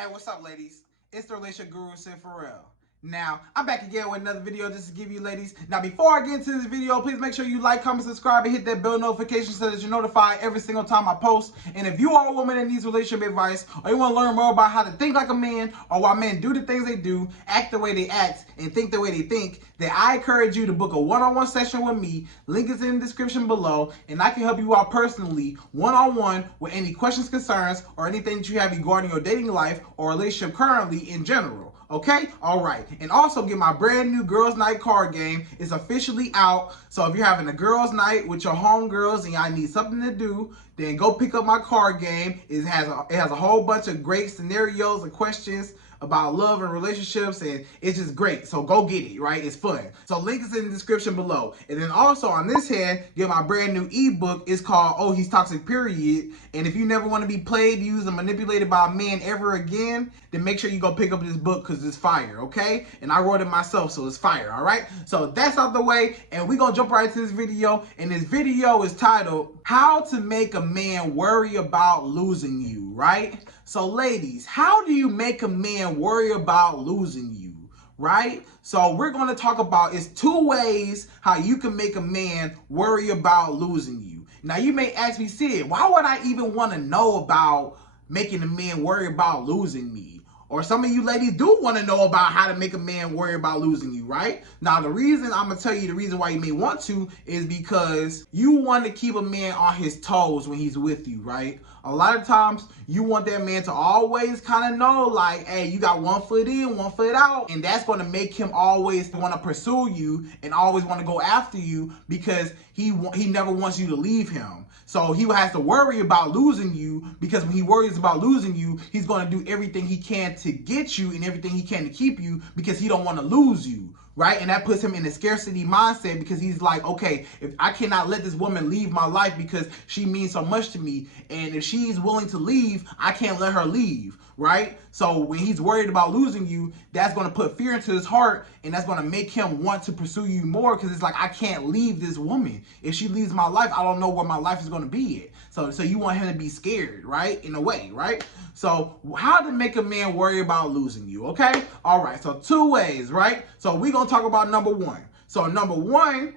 Hey, what's up, ladies? It's the relationship guru, Sydd Ferrell. Now, I'm back again with another video just to give you ladies. Now, before I get into this video, please make sure you like, comment, subscribe, and hit that bell notification so that you're notified every single time I post. And if you are a woman that needs relationship advice, or you want to learn more about how to think like a man, or why men do the things they do, act the way they act, and think the way they think, then I encourage you to book a one-on-one session with me. Link is in the description below, and I can help you out personally, one-on-one, with any questions, concerns, or anything that you have regarding your dating life or relationship currently in general. Okay? All right. And also get my brand new girls night card game. It's officially out. So if you're having a girls night with your homegirls and y'all need something to do, then go pick up my card game. It has a whole bunch of great scenarios and questions about love and relationships, and it's just great. So go get it, right? It's fun. So link is in the description below. And then also on this hand, get my brand new ebook. It's called Oh, He's Toxic, Period. And if you never want to be played, used, and manipulated by a man ever again, then make sure you go pick up this book because it's fire, okay? And I wrote it myself, so it's fire, all right? So that's out the way, and we're going to jump right into this video. And this video is titled, How to Make a Man Worry About Losing You, right? So ladies, how do you make a man worry about losing you, right? So we're going to talk about, it's 2 ways how you can make a man worry about losing you. Now you may ask me, Sydd, why would I even want to know about making a man worry about losing me? Or some of you ladies do want to know about how to make a man worry about losing you, right? Now, the reason I'm going to tell you the reason why you may want to is because you want to keep a man on his toes when he's with you, right? A lot of times you want that man to always kind of know like, hey, you got 1 foot in, 1 foot out. And that's going to make him always want to pursue you and always want to go after you because he never wants you to leave him. So he has to worry about losing you because when he worries about losing you, he's going to do everything he can to get you and everything he can to keep you because he don't want to lose you, right? And that puts him in a scarcity mindset because he's like, okay, if I cannot let this woman leave my life because she means so much to me, and if she's willing to leave, I can't let her leave, right? So when he's worried about losing you, that's going to put fear into his heart, and that's going to make him want to pursue you more because it's like, I can't leave this woman. If she leaves my life, I don't know where my life is going to be at. So you want him to be scared, right? In a way, right? So how to make a man worry about losing you, okay? All right, so 2 ways, right? So we're going to talk about number 1. So number one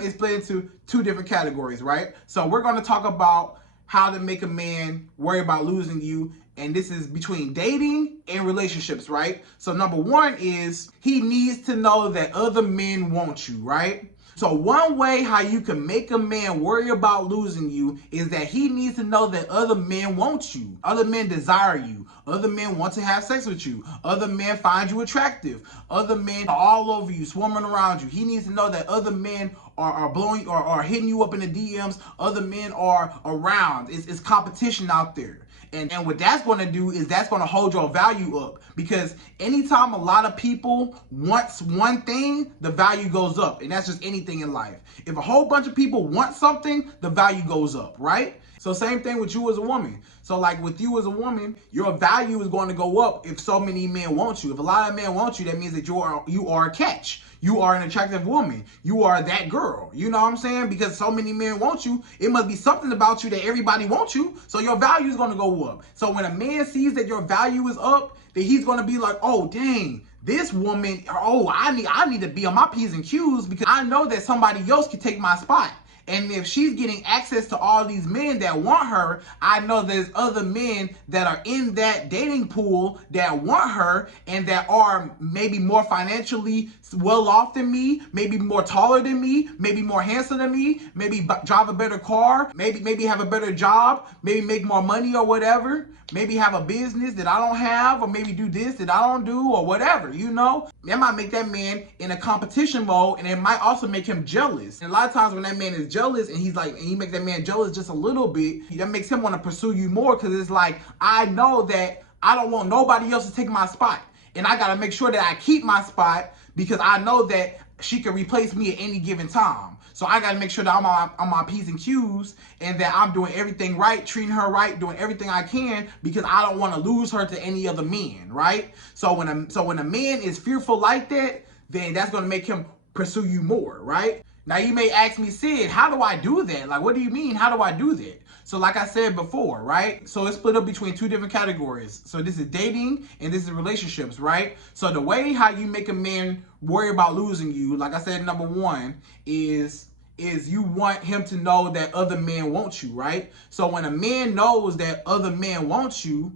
is split into 2 different categories, right? So we're going to talk about how to make a man worry about losing you. And this is between dating and relationships, right? So number 1 is he needs to know that other men want you, right? So one way how you can make a man worry about losing you is that he needs to know that other men want you. Other men desire you. Other men want to have sex with you. Other men find you attractive. Other men are all over you, swarming around you. He needs to know that other men are blowing or are hitting you up in the DMs. Other men are around. It's competition out there. And what that's going to do is that's going to hold your value up, because anytime a lot of people wants one thing, the value goes up. And that's just anything in life. If a whole bunch of people want something, the value goes up, right? So same thing with you as a woman. So like with you as a woman, your value is going to go up if so many men want you. If a lot of men want you, that means that you are a catch. You are an attractive woman. You are that girl. You know what I'm saying? Because so many men want you, it must be something about you that everybody wants you. So your value is going to go up. So when a man sees that your value is up, then he's going to be like, oh, dang, this woman, oh, I need to be on my P's and Q's because I know that somebody else can take my spot. And if she's getting access to all these men that want her, I know there's other men that are in that dating pool that want her and that are maybe more financially well off than me, maybe more taller than me, maybe more handsome than me, maybe drive a better car, maybe have a better job, maybe make more money or whatever, maybe have a business that I don't have, or maybe do this that I don't do, or whatever, you know? That might make that man in a competition mode, and it might also make him jealous. And a lot of times when that man is jealous and he makes that man jealous just a little bit, that makes him want to pursue you more, because it's like, I know that I don't want nobody else to take my spot. And I got to make sure that I keep my spot because I know that she can replace me at any given time. So I got to make sure that I'm on my P's and Q's and that I'm doing everything right, treating her right, doing everything I can because I don't want to lose her to any other man, right? So when a man is fearful like that, then that's going to make him pursue you more, right? Now you may ask me, Sydd, how do I do that? Like, what do you mean? How do I do that? So like I said before, right? So it's split up between two different categories. So this is dating and this is relationships, right? So the way how you make a man worry about losing you, like I said, number one is you want him to know that other men want you, right? So when a man knows that other men want you,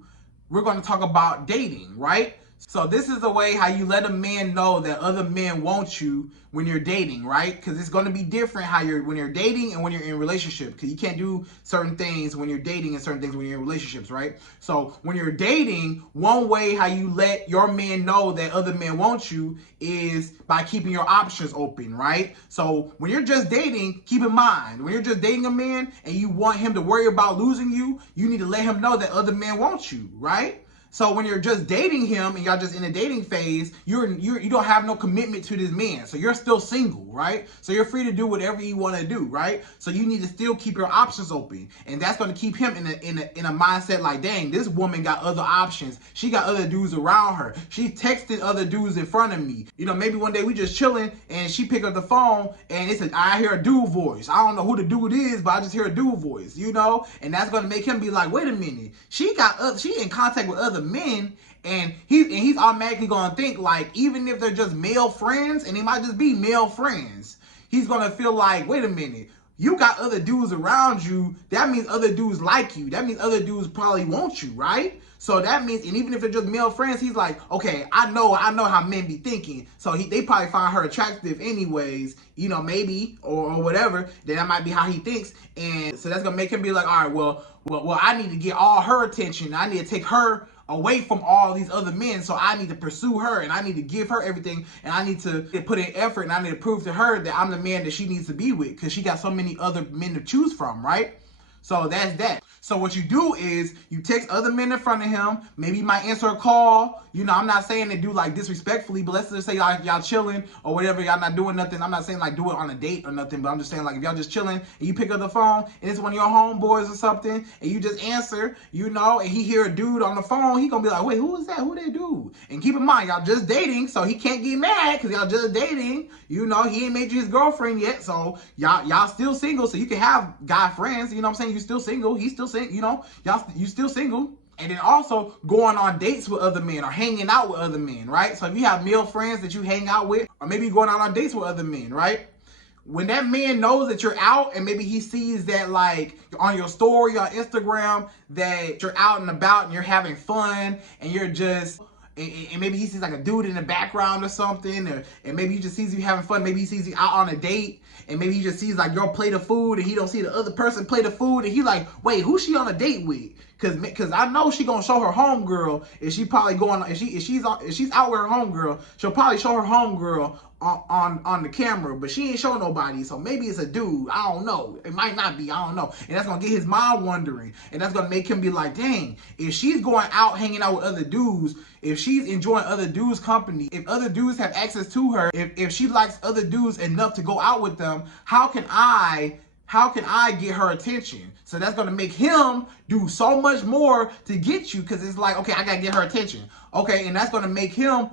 we're going to talk about dating, right? So this is the way how you let a man know that other men want you when you're dating, right? Because it's going to be different when you're dating and when you're in a relationship. Because you can't do certain things when you're dating and certain things when you're in relationships, right? So when you're dating, one way how you let your man know that other men want you is by keeping your options open, right? So when you're just dating, keep in mind, when you're just dating a man and you want him to worry about losing you, you need to let him know that other men want you, right? So when you're just dating him and y'all just in a dating phase, you don't have no commitment to this man. So you're still single, right? So you're free to do whatever you want to do, right? So you need to still keep your options open. And that's going to keep him in a mindset like, dang, this woman got other options. She got other dudes around her. She texted other dudes in front of me. You know, maybe one day we just chilling and she pick up the phone and it's I hear a dude voice. I don't know who the dude is, but I just hear a dude voice, you know? And that's going to make him be like, wait a minute. She in contact with other men, and he's automatically gonna think like, even if they're just male friends, and they might just be male friends, he's gonna feel like, wait a minute, you got other dudes around you, that means other dudes like you, that means other dudes probably want you, right? So that means, and even if they're just male friends, he's like, okay, I know how men be thinking, so they probably find her attractive anyways, you know, maybe, or whatever, then that might be how he thinks, and so that's gonna make him be like, all right, well, I need to get all her attention, I need to take her away from all these other men, so I need to pursue her, and I need to give her everything, and I need to put in effort, and I need to prove to her that I'm the man that she needs to be with, because she got so many other men to choose from, right? So that's that. So what you do is you text other men in front of him. Maybe you might answer a call. You know, I'm not saying to do like disrespectfully, but let's just say y'all chilling or whatever. Y'all not doing nothing. I'm not saying like do it on a date or nothing, but I'm just saying like if y'all just chilling and you pick up the phone and it's one of your homeboys or something and you just answer, you know, and he hear a dude on the phone, he gonna be like, wait, who is that? Who that dude? And keep in mind, y'all just dating, so he can't get mad because y'all just dating. You know, he ain't made you his girlfriend yet, so y'all still single, so you can have guy friends. You know what I'm saying? You still single. He's still single. You know, you still single. And then also going on dates with other men or hanging out with other men, right? So if you have male friends that you hang out with, or maybe going out on dates with other men, right? When that man knows that you're out and maybe he sees that like on your story on Instagram that you're out and about and you're having fun and you're just, and maybe he sees like a dude in the background or something, and maybe he just sees you having fun, maybe he sees you out on a date, and maybe he just sees like your plate of food and he don't see the other person plate of food, and he like, wait, who's she on a date with? Cause I know she gonna show her homegirl, if she probably going, if she's out with her homegirl, she'll probably show her homegirl on the camera, but she ain't show nobody, so maybe it's a dude, I don't know, it might not be, I don't know, and that's gonna get his mind wondering, and that's gonna make him be like, dang, if she's going out hanging out with other dudes, if she's enjoying other dudes' company, if other dudes have access to her, if she likes other dudes enough to go out with them, how can I get her attention? So that's going to make him do so much more to get you, because it's like, okay, I got to get her attention. Okay, and that's going to make him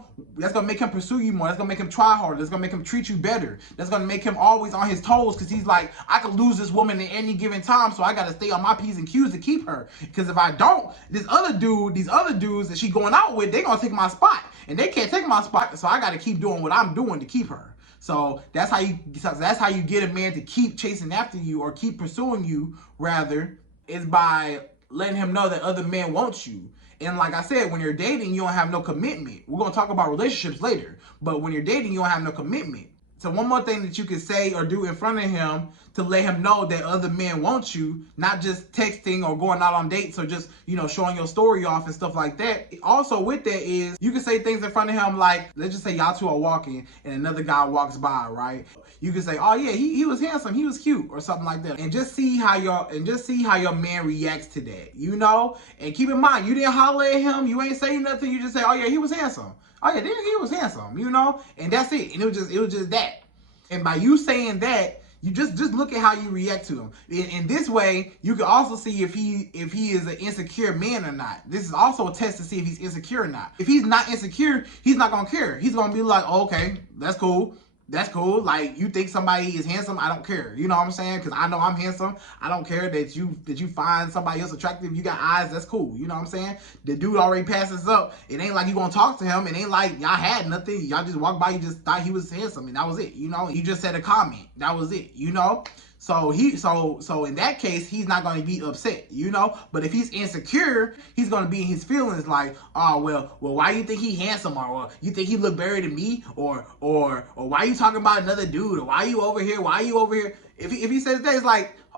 pursue you more. That's going to make him try harder. That's going to make him treat you better. That's going to make him always on his toes, because he's like, I could lose this woman at any given time, so I got to stay on my P's and Q's to keep her. Because if I don't, these other dudes that she going out with, they going to take my spot. And they can't take my spot, so I got to keep doing what I'm doing to keep her. So that's how you get a man to keep chasing after you, or keep pursuing you, rather, is by letting him know that other men want you. And like I said, when you're dating, you don't have no commitment. We're going to talk about relationships later, but when you're dating, you don't have no commitment. So one more thing that you can say or do in front of him to let him know that other men want you, not just texting or going out on dates or just, you know, showing your story off and stuff like that. Also with that is, you can say things in front of him like, let's just say y'all two are walking and another guy walks by, right? You can say, oh yeah, he was handsome, he was cute, or something like that. And just see how your man reacts to that, you know? And keep in mind, you didn't holler at him, you ain't say nothing, you just say, oh yeah, he was handsome. Oh yeah, he was handsome, you know? And that's it. And it was just that. And by you saying that, you just look at how you react to him. In this way, you can also see if he is an insecure man or not. This is also a test to see if he's insecure or not. If he's not insecure, he's not gonna care. He's gonna be like, oh, okay, that's cool. That's cool. Like, you think somebody is handsome, I don't care. You know what I'm saying? Because I know I'm handsome. I don't care that you find somebody else attractive. You got eyes, that's cool. You know what I'm saying? The dude already passes up. It ain't like you gonna talk to him. It ain't like y'all had nothing. Y'all just walked by, you just thought he was handsome, and that was it. You know, you just said a comment. That was it. You know? So in that case, he's not going to be upset, you know. But if he's insecure, he's going to be in his feelings like, oh well, why you think he handsome, or you think he look better than me, or why you talking about another dude, or why you over here? Why you over here? If he says that,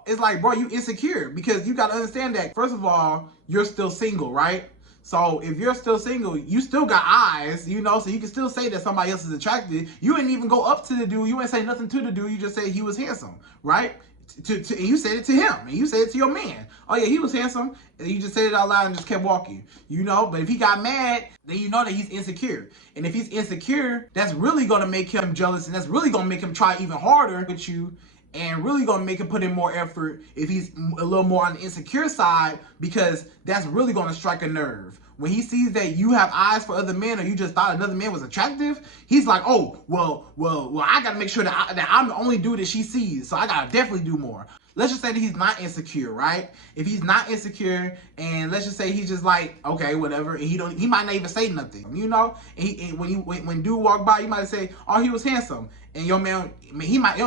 it's like, bro, you insecure, because you got to understand that first of all, you're still single, right? So if you're still single, you still got eyes, you know, so you can still say that somebody else is attractive. You didn't even go up to the dude. You didn't say nothing to the dude. You just said he was handsome, right? And you said it to him, and you said it to your man. Oh yeah, he was handsome. And you just said it out loud and just kept walking, you know. But if he got mad, then you know that he's insecure. And if he's insecure, that's really gonna make him jealous, and that's really gonna make him try even harder with you, and really gonna make him put in more effort if he's a little more on the insecure side, because that's really gonna strike a nerve. When he sees that you have eyes for other men, or you just thought another man was attractive, he's like, oh, well, I gotta make sure that I'm the only dude that she sees, so I gotta definitely do more. Let's just say that he's not insecure, right? If he's not insecure, and let's just say he's just like, okay, whatever, and he might not even say nothing, you know? And when dude walk by, you might say, oh, he was handsome. And your man might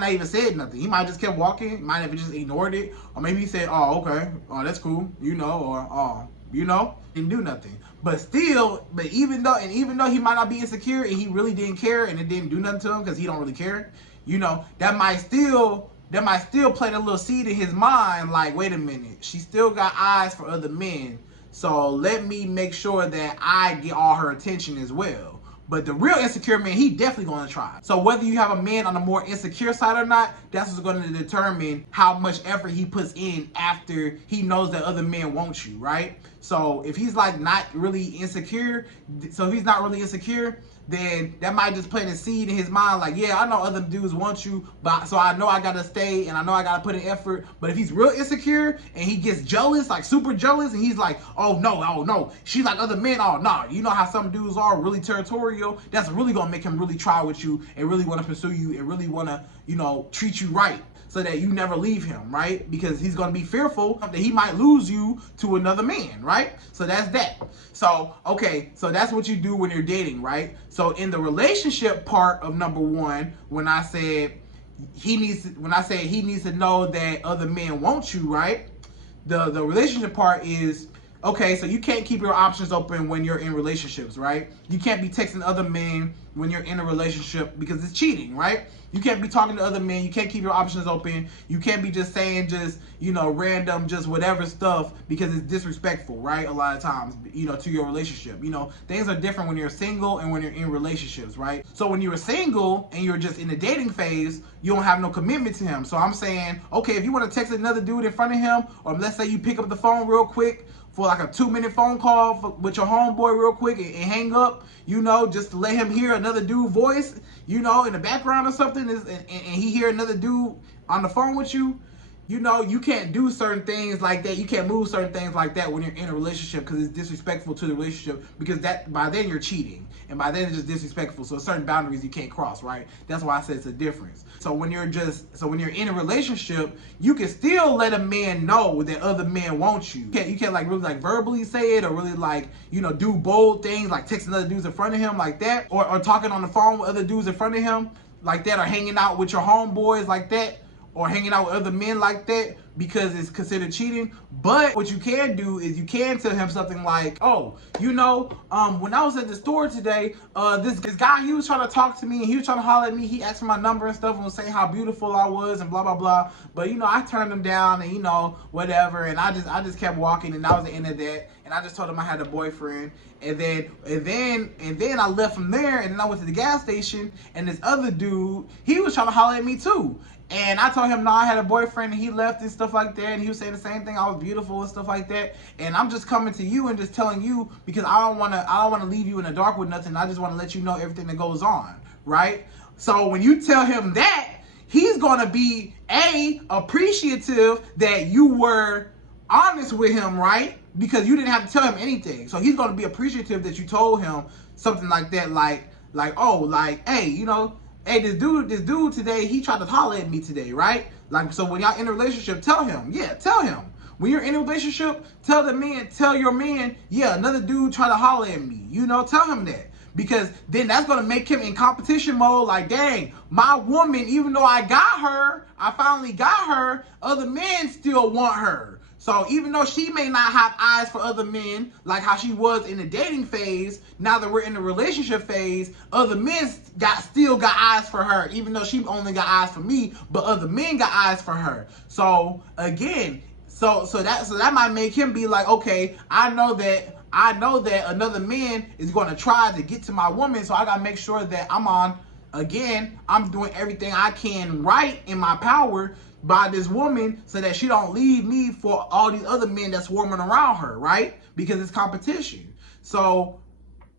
not even said nothing. He might just kept walking, might have just ignored it, or maybe he said, oh, okay, oh, that's cool, you know, or oh, you know, didn't do nothing. But even though he might not be insecure and he really didn't care and it didn't do nothing to him because he don't really care, you know, that might still plant a little seed in his mind, like, wait a minute, she still got eyes for other men, so let me make sure that I get all her attention as well. But the real insecure man, he definitely gonna try. So whether you have a man on the more insecure side or not, that's what's gonna determine how much effort he puts in after he knows that other men want you, right? So if he's like not really insecure, then that might just plant a seed in his mind, like, yeah, I know other dudes want you, but so I know I gotta stay and I know I gotta put in effort. But if he's real insecure and he gets jealous, like super jealous, and he's like, oh no, she like other men, oh no, you know how some dudes are really territorial, that's really gonna make him really try with you and really wanna pursue you and really wanna, you know, treat you right, so that you never leave him, right? Because he's gonna be fearful that he might lose you to another man, right? So that's that. So, okay, so that's what you do when you're dating, right? So in the relationship part of number one, when I said he needs to know that other men want you, right? The relationship part is, okay, so you can't keep your options open when you're in relationships, right? You can't be texting other men when you're in a relationship because it's cheating, right? You can't be talking to other men. You can't keep your options open. You can't be just saying just, you know, random, just whatever stuff because it's disrespectful, right? A lot of times, you know, to your relationship. You know, things are different when you're single and when you're in relationships, right? So when you're single and you're just in the dating phase, you don't have no commitment to him. So I'm saying, okay, if you want to text another dude in front of him, or let's say you pick up the phone real quick for like a 2-minute phone call with your homeboy real quick and hang up, you know, just to let him hear another dude's voice, you know, in the background or something, and he hear another dude on the phone with you, you know, you can't do certain things like that. You can't move certain things like that when you're in a relationship because it's disrespectful to the relationship, because that by then you're cheating. And by then it's just disrespectful. So certain boundaries you can't cross, right? That's why I said it's a difference. So when you're in a relationship, you can still let a man know that other men want you. You can't like really like verbally say it or really like, you know, do bold things like texting other dudes in front of him like that, or talking on the phone with other dudes in front of him like that, or hanging out with your homeboys like that, or hanging out with other men like that, because it's considered cheating. But what you can do is you can tell him something like, oh, you know, when I was at the store today, this guy, he was trying to talk to me and he was trying to holler at me. He asked for my number and stuff and was saying how beautiful I was and blah, blah, blah. But, you know, I turned him down and, you know, whatever. And I just kept walking, and that was the end of that. And I just told him I had a boyfriend. And then I left from there, and then I went to the gas station, and this other dude, he was trying to holler at me too. And I told him, no, I had a boyfriend, and he left and stuff like that. And he was saying the same thing. I was beautiful and stuff like that. And I'm just coming to you and just telling you because I don't want to leave you in the dark with nothing. I just want to let you know everything that goes on, right? So when you tell him that, he's going to be appreciative that you were honest with him, right? Because you didn't have to tell him anything. So he's going to be appreciative that you told him something like that, like, oh, like, hey, you know, hey, this dude today, he tried to holler at me today, right? Like, so when y'all in a relationship, tell him. When you're in a relationship, tell your man, yeah, another dude tried to holler at me. You know, tell him that. Because then that's going to make him in competition mode. Like, dang, my woman, even though I finally got her, other men still want her. So even though she may not have eyes for other men, like how she was in the dating phase, now that we're in the relationship phase, other men still got eyes for her, even though she only got eyes for me, but other men got eyes for her. So again, so that might make him be like, okay, I know that another man is going to try to get to my woman, so I got to make sure that I'm doing everything I can right in my power by this woman so that she don't leave me for all these other men that's swarming around her, right? Because it's competition. So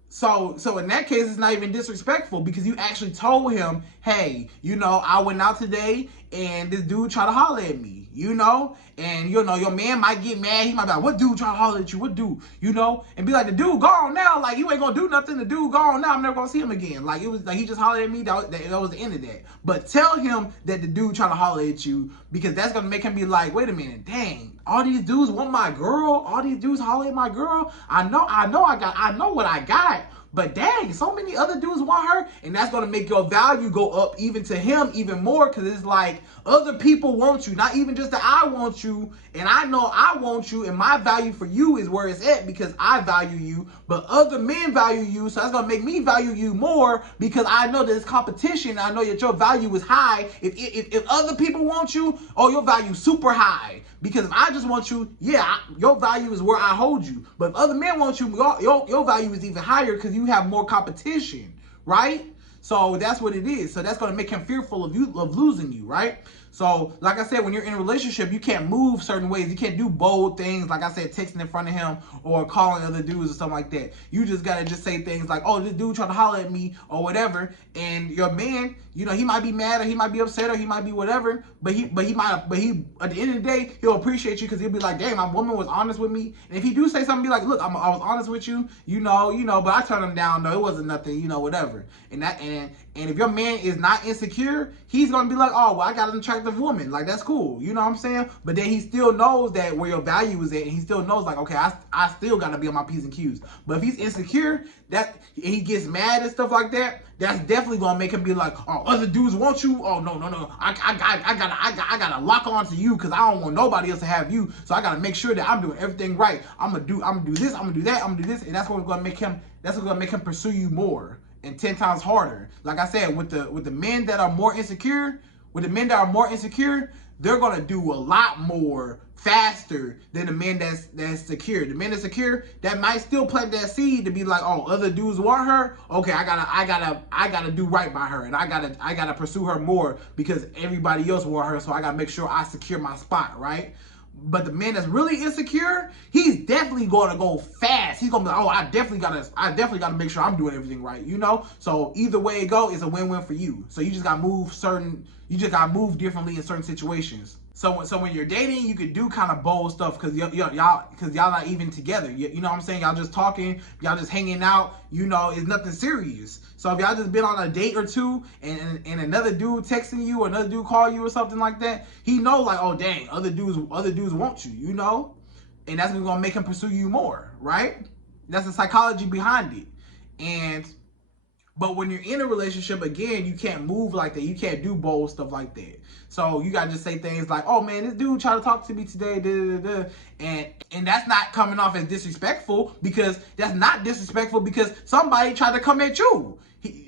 in that case, it's not even disrespectful because you actually told him, hey, you know, I went out today and this dude tried to holler at me, you know? And, you know, your man might get mad. He might be like, what dude tried to holler at you? What dude? You know? And be like, the dude gone now. Like, you ain't gonna do nothing. The dude gone now. I'm never gonna see him again. Like, it was like he just hollered at me. That was the end of that. But tell him that the dude tried to holler at you because that's gonna make him be like, wait a minute, dang, all these dudes want my girl. All these dudes holler at my girl. I know what I got. But dang, so many other dudes want her, and that's gonna make your value go up even to him even more, because it's like other people want you, not even just that I want you, and I know I want you, and my value for you is where it's at because I value you, but other men value you, so that's gonna make me value you more because I know that it's competition. I know that your value is high. If other people want you, oh, your value is super high. Because if I just want you, yeah, your value is where I hold you. But if other men want you, your value is even higher because you have more competition, right? So that's what it is. So that's going to make him fearful of losing you, right? So like I said, when you're in a relationship, you can't move certain ways. You can't do bold things, like I said, texting in front of him or calling other dudes or something like that. You just got to just say things like, oh, this dude tried to holler at me or whatever. And your man, you know, he might be mad or he might be upset or he might be whatever. But he at the end of the day, he'll appreciate you because he'll be like, dang, my woman was honest with me. And if he do say something, be like, look, I was honest with you, you know, but I turned him down. No, it wasn't nothing, you know, whatever. And if your man is not insecure, he's going to be like, oh, well, I got an attractive woman. Like, that's cool. You know what I'm saying? But then he still knows that where your value is at. And he still knows, like, okay, I still got to be on my P's and Q's. But if he's insecure, and he gets mad and stuff like that, that's definitely going to make him be like, oh, other dudes want you? Oh, no. I got to lock on to you because I don't want nobody else to have you. So I got to make sure that I'm doing everything right. I'm going to do this. I'm going to do that. I'm going to do this. And that's what's going to make him pursue you more. And 10 times harder. Like I said, with the men that are more insecure, they're gonna do a lot more faster than the men that's secure. The men that's secure, that might still plant that seed to be like, oh, other dudes want her. Okay, I gotta do right by her, and I gotta pursue her more because everybody else want her. So I gotta make sure I secure my spot, right? But the man that's really insecure, he's definitely going to go fast. He's going to be like, oh, I definitely got to make sure I'm doing everything right, you know? So either way it go, it's a win-win for you. So you just got to move differently in certain situations. So when you're dating, you could do kind of bold stuff because y'all not even together. You know what I'm saying? Y'all just talking, y'all just hanging out. You know, it's nothing serious. So if y'all just been on a date or two and another dude texting you or another dude call you or something like that, he know like, oh dang, other dudes want you. You know, and that's what's gonna make him pursue you more, right? That's the psychology behind it. But when you're in a relationship, again, you can't move like that. You can't do bold stuff like that. So you gotta just say things like, oh man, this dude tried to talk to me today, and that's not coming off as disrespectful because somebody tried to come at you.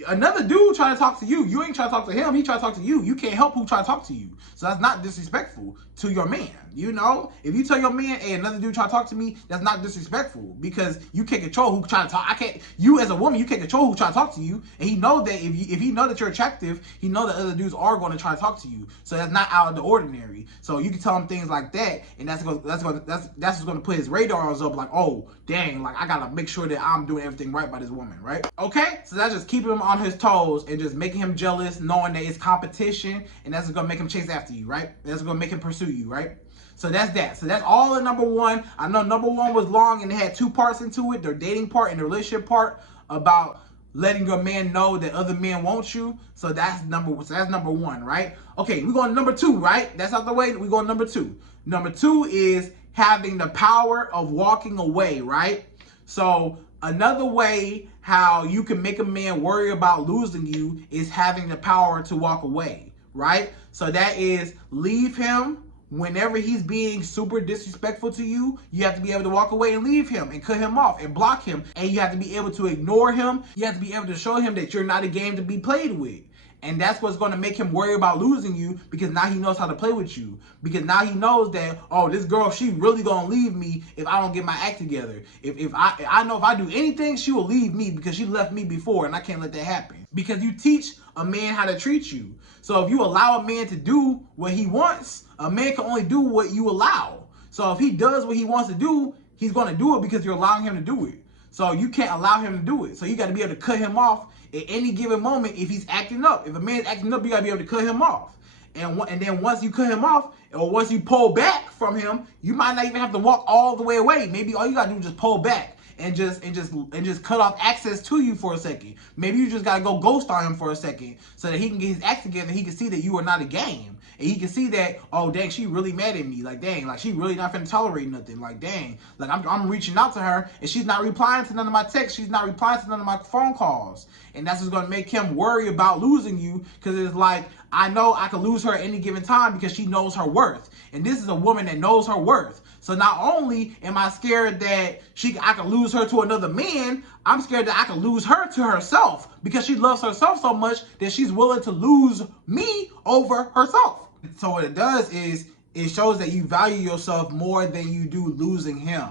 Another dude trying to talk to you. You ain't trying to talk to him. He tried to talk to you. You can't help who try to talk to you. So that's not disrespectful to your man. You know, if you tell your man, hey, another dude try to talk to me, that's not disrespectful because you can't control who try to talk. You as a woman, you can't control who try to talk to you. And he know that if he know that you're attractive, he know that other dudes are going to try to talk to you. So that's not out of the ordinary. So you can tell him things like that, and that's what's going to put his radars up. Like, oh, dang, like I gotta make sure that I'm doing everything right by this woman, right? Okay, so that's just keeping him on his toes and just making him jealous, knowing that it's competition, and that's gonna make him chase after you, right? That's gonna make him pursue you, right? So that's that. So that's all in number one. I know number one was long and it had two parts into it, their dating part and the relationship part, about letting your man know that other men want you. So that's number one, right? Okay, we're going to number 2, right? That's out the way. We're going to number 2. Number 2 is having the power of walking away, right? So another way how you can make a man worry about losing you is having the power to walk away, right? So that is leave him. Whenever he's being super disrespectful to you, you have to be able to walk away and leave him and cut him off and block him. And you have to be able to ignore him. You have to be able to show him that you're not a game to be played with. And that's what's going to make him worry about losing you, because now he knows how to play with you. Because now he knows that, oh, this girl, she really going to leave me if I don't get my act together. If I know if I do anything, she will leave me because she left me before, and I can't let that happen. Because you teach a man how to treat you. So if you allow a man to do what he wants, a man can only do what you allow. So if he does what he wants to do, he's going to do it because you're allowing him to do it. So you can't allow him to do it. So you got to be able to cut him off at any given moment if he's acting up. If a man's acting up, you got to be able to cut him off. And then once you cut him off, or once you pull back from him, you might not even have to walk all the way away. Maybe all you got to do is just pull back and just cut off access to you for a second. Maybe you just got to go ghost on him for a second so that he can get his act together. He can see that you are not a game. And he can see that, oh, dang, she really mad at me. Like, dang, like, she really not finna tolerate nothing. Like, dang, like, I'm reaching out to her, and she's not replying to none of my texts. She's not replying to none of my phone calls. And that's what's going to make him worry about losing you, because it's like, I know I could lose her at any given time because she knows her worth. And this is a woman that knows her worth. So not only am I scared that I could lose her to another man, I'm scared that I could lose her to herself, because she loves herself so much that she's willing to lose me over herself. So what it does is it shows that you value yourself more than you do losing him.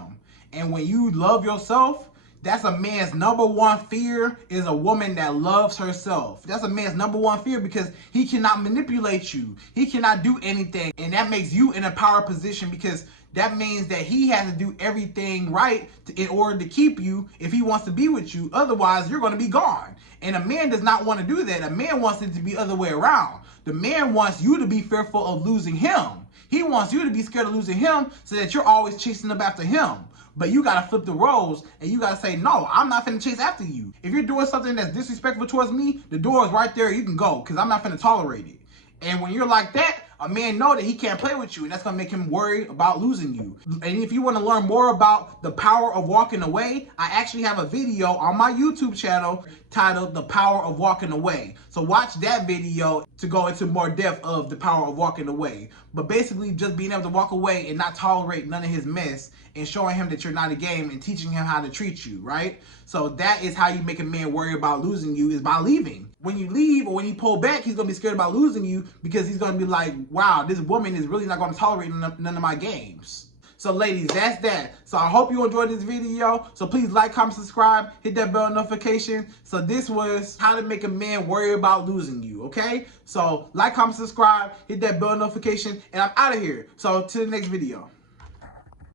And when you love yourself, that's a man's number one fear, is a woman that loves herself. That's a man's number one fear, because he cannot manipulate you. He cannot do anything. And that makes you in a power position, because that means that he has to do everything right in order to keep you if he wants to be with you. Otherwise, you're going to be gone. And a man does not want to do that. A man wants it to be the other way around. The man wants you to be fearful of losing him. He wants you to be scared of losing him so that you're always chasing up after him. But you got to flip the roles, and you got to say, no, I'm not finna chase after you. If you're doing something that's disrespectful towards me, the door is right there. You can go, because I'm not finna tolerate it. And when you're like that, a man know that he can't play with you, and that's going to make him worry about losing you. And if you want to learn more about the power of walking away, I actually have a video on my YouTube channel titled The Power of Walking Away. So watch that video to go into more depth of the power of walking away. But basically just being able to walk away and not tolerate none of his mess, and showing him that you're not a game, and teaching him how to treat you, right? So that is how you make a man worry about losing you, is by leaving. When you leave or when you pull back, he's going to be scared about losing you, because he's going to be like, wow, this woman is really not going to tolerate none of my games. So ladies, that's that. So I hope you enjoyed this video. So please like, comment, subscribe, hit that bell notification. So this was how to make a man worry about losing you, okay? So like, comment, subscribe, hit that bell notification, and I'm out of here. So to the next video.